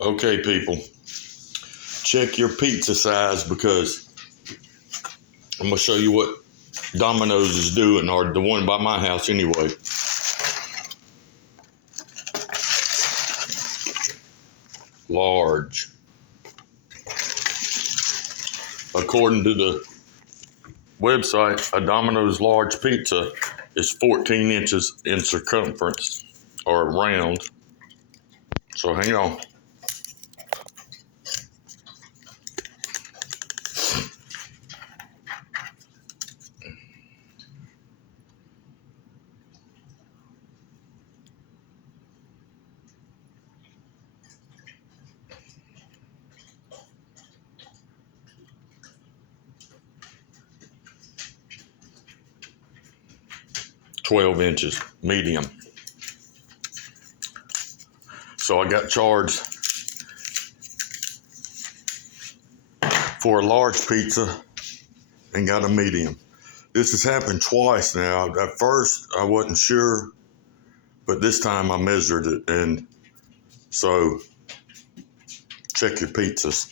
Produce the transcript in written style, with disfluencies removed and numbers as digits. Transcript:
Okay, people, check your pizza size because I'm going to show you what Domino's is doing, or the one by my house anyway. Large. According to the website, a Domino's large pizza is 14 inches in circumference, or round. So hang on. $12 medium. So I got charged for a large pizza and got a medium. This has happened twice now. At first, I wasn't sure, but this time I measured it, and so check your pizzas.